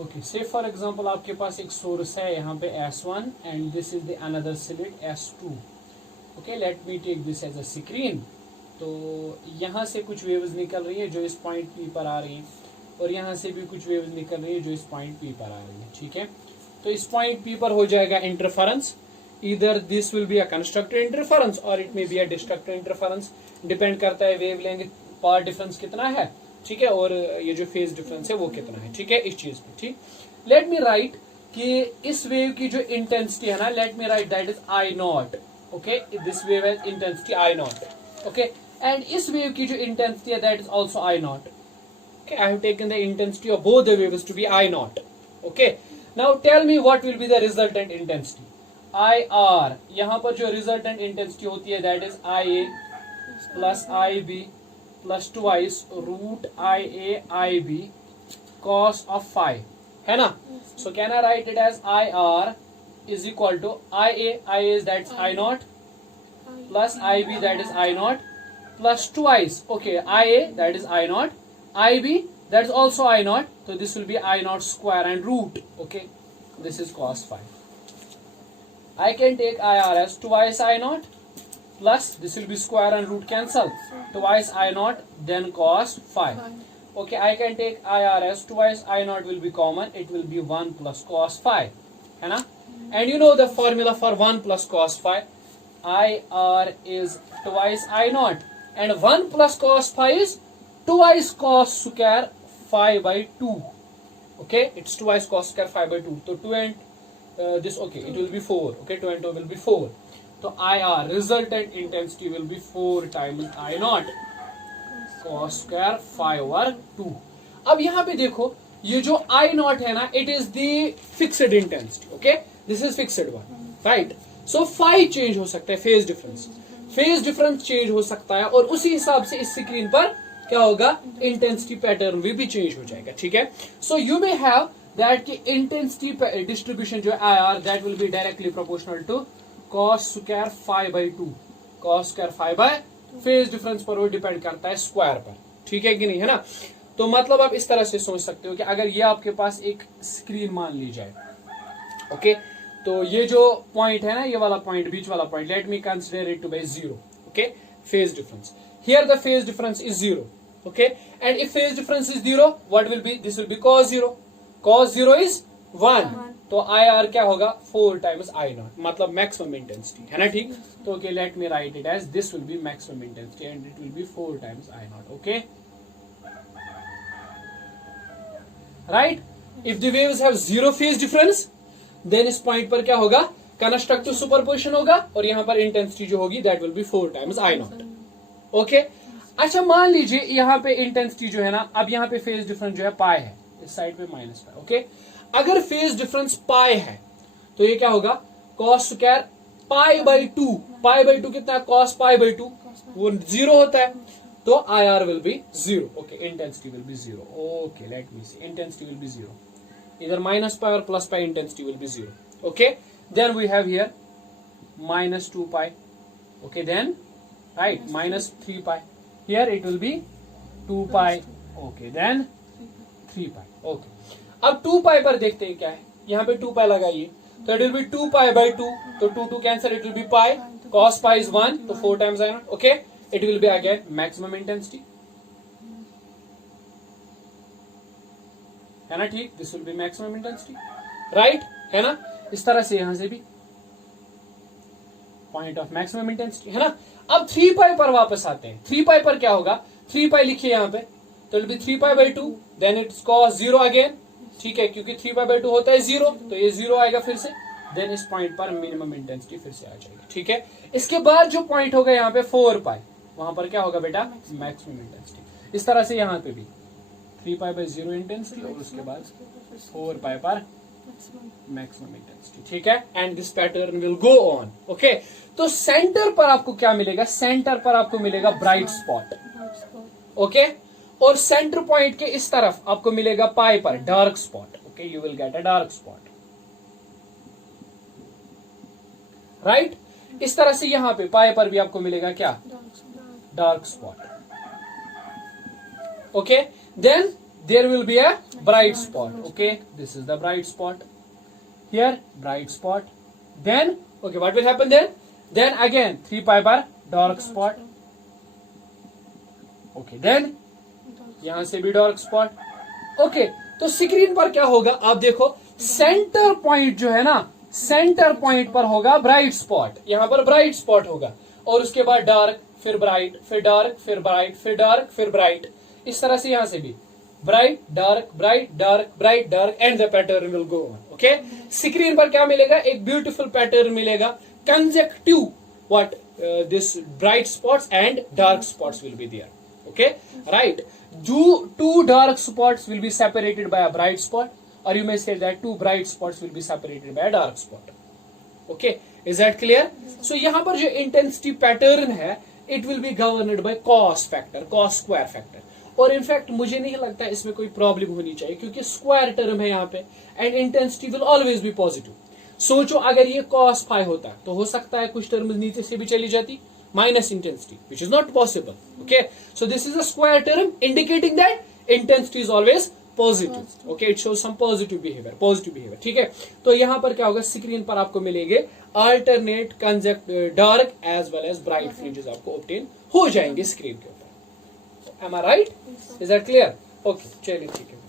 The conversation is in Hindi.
ओके, से फॉर एग्जांपल आपके पास एक सोर्स है यहाँ पे S1 and this is the another slit S2. Okay, let me take this as a screen. तो यहाँ से कुछ वेव्स निकल रही है जो इस पॉइंट P पर आ रही है, और यहाँ से भी कुछ वेव्स निकल रही है जो इस पॉइंट P पर आ रही है. ठीक है, तो इस पॉइंट P पर हो जाएगा interference. Either this will be a constructive interference or it may be a destructive interference. Depend करता है वेवलेंथ, पाथ डिफरेंस कितना है. ठीक है, और ये जो फेज डिफरेंस है वो कितना है. ठीक है, इस चीज पे. ठीक, लेट मी राइट कि इस वेव की जो इंटेंसिटी है ना, let me write that is I naught. Okay, this wave has intensity I naught. Okay, and इस वेव की जो इंटेंसिटी है that is also I naught. Okay, I have taken the intensity of both the waves to be I naught. Okay, now tell me what will be the resultant intensity. I R, यहां पर जो रिजल्टेंट इंटेंसिटी होती है that is I A plus I B plus twice root I A I B cos of phi, है ना. So can I write it as I R is equal to I A is that I naught plus I B that is I naught plus twice. Okay, I A that is I naught, I B that is also I naught, तो this will be I naught square and root. Okay, this is cos phi. I can take IR as twice I naught plus this will be square and root cancel, twice I naught then cos phi. Okay, I can take IR as twice I naught will be common, it will be 1 plus cos phi, है ना. And you know the formula for 1 plus cos phi, IR is twice I naught and 1 plus cos phi is twice cos square phi by 2. Okay, it's twice cos square phi by 2, so 2 and this, okay, it will be 4. Okay, 2 and 2 will be 4. So IR resultant intensity will be 4 times I naught cos square phi over 2. अब यहाँ पे देखो ये जो I naught है ना, it is the fixed intensity. Okay, this is fixed one, right? So phi change हो सकता है, phase difference change हो सकता है, और उसी हिसाब से इस स्क्रीन पर क्या होगा, इंटेंसिटी पैटर्न भी चेंज हो जाएगा. ठीक है, so you may have that की इंटेंसिटी डिस्ट्रीब्यूशन जो है IR that will be directly proportional to cos square phi by 2. cos square phi by phase difference पर वो डिपेंड करता है स्क्वायर पर. ठीक है कि नहीं, है ना. तो मतलब आप इस तरह से सोच सकते हो कि अगर ये आपके पास एक स्क्रीन मान ली जाए. ओके, तो ये जो पॉइंट है ना, ये वाला पॉइंट, बीच वाला point, let me consider it to be 0. Okay, phase difference, here the phase difference is 0. Okay, and if phase difference is 0 what will be, this will be cos 0. cos 0 is 1, तो IR क्या होगा, 4 times I naught, मतलब मैक्सिमम इंटेंसिटी, है ना. ठीक, तो okay, let me write it as this will be maximum intensity and it will be 4 times I naught. Okay, right. If the waves have 0 phase difference then इस पॉइंट पर क्या होगा, कंस्ट्रक्टिव सुपरपोजिशन होगा, और यहां पर इंटेंसिटी जो होगी that will be 4 times I naught. Okay, अच्छा मान लीजिए यहाँ पे इंटेंसिटी जो है ना, अब यहाँ पे फेज डिफरेंस जो है पाई है, इस साइड पे माइनस पाई. ओके, अगर फेज डिफरेंस पाई है तो ये क्या होगा, cos square pi by 2. Pi by 2 कितना है, cos पाई बाई 2, वो 0 होता है, तो IR will be 0. Okay, intensity will be 0. Okay, let me see, intensity will be 0, इधर माइनस पाई और plus pi, intensity will be 0. Okay, then we have here minus 2 pi. Okay, then right, minus 3 pi. Here it will be 2 pi. Okay, then 3 pi. Okay, अब 2 pi पर देखते हैं क्या है, यहाँ पे 2 pi लगाइए, तो it will be 2 pi by 2, तो 2 cancel, it will be pi, cos pi is 1, तो 4 times I naught. Okay, it will be again maximum intensity, है ना. ठीक, this will be maximum intensity, right, है ना. इस तरह से यहां से भी पॉइंट ऑफ मैक्सिमम इंटेंसिटी, है ना. अब 3 पाई पर वापस आते हैं. 3 पाई पर क्या होगा, 3 पाई लिखिए यहां पे, तो it will be 3 pi by 2, then it's cos 0 again. ठीक है, क्योंकि 3 पाई बाई 2 होता है 0, तो ये 0 आएगा फिर से, देन इस पॉइंट पर मिनिमम इंटेंसिटी फिर से आ जाएगी. ठीक है, इसके बाद जो पॉइंट होगा यहाँ पे 4 पाई, वहां पर क्या होगा बेटा, मैक्सिमम इंटेंसिटी. इस तरह से यहाँ पे भी 3 पाई बाई 0 इंटेंसिटी और उसके बाद 4 पाई पर मैक्सिमम इंटेंसिटी. ठीक है, and this pattern will go on. Okay, तो सेंटर पर आपको क्या मिलेगा, सेंटर पर आपको मिलेगा ब्राइट स्पॉट. ओके, और सेंटर पॉइंट के इस तरफ आपको मिलेगा पाई पर dark spot. Okay, you will get a dark spot, right. इस तरह से यहां पे पाई पर भी आपको मिलेगा क्या, dark spot. Okay, then there will be a bright spot. Okay, this is the bright spot. Here, bright spot. Then, okay, what will happen then? Then again, 3 pi bar dark spot. Okay, then यहां से भी डार्क स्पॉट. ओके, तो स्क्रीन पर क्या होगा आप देखो, सेंटर पॉइंट जो है ना, सेंटर पॉइंट पर होगा ब्राइट स्पॉट. यहां पर ब्राइट स्पॉट होगा और उसके बाद डार्क, फिर ब्राइट, फिर डार्क, फिर ब्राइट, फिर डार्क, फिर ब्राइट. इस तरह से यहां से भी bright dark bright dark bright dark and the pattern will go on. Okay, screen पर क्या मिलेगा, एक ब्यूटीफुल पैटर्न मिलेगा. Consecutive what this bright spots and dark spots will be there. Okay, right. Two dark spots will be separated by a bright spot, or you may say that 2 bright spots will be separated by a dark spot. Okay, is that clear? So यहाँ पर जो intensity pattern है, it will be governed by cos factor, cos square factor. और इनफैक्ट मुझे नहीं लगता इसमें कोई प्रॉब्लम होनी चाहिए, क्योंकि स्क्वायर टर्म है यहाँ पे and intensity will always be positive. सोचो अगर ये cos phi होता तो हो सकता है कुछ टर्म नीचे से भी चली जाती, minus intensity, which is not possible. Okay, so this is a square term indicating that intensity is always positive. Okay, it shows some positive behavior. ठीक है, तो यहाँ पर क्या होगा, स्क्रीन पर आपको मिलेंगे alternate dark as well as bright fringes आपको obtain हो जाएंगे स्क्रीन के ऊपर. Am I right? Is that clear? Okay, चलिए ठीक है.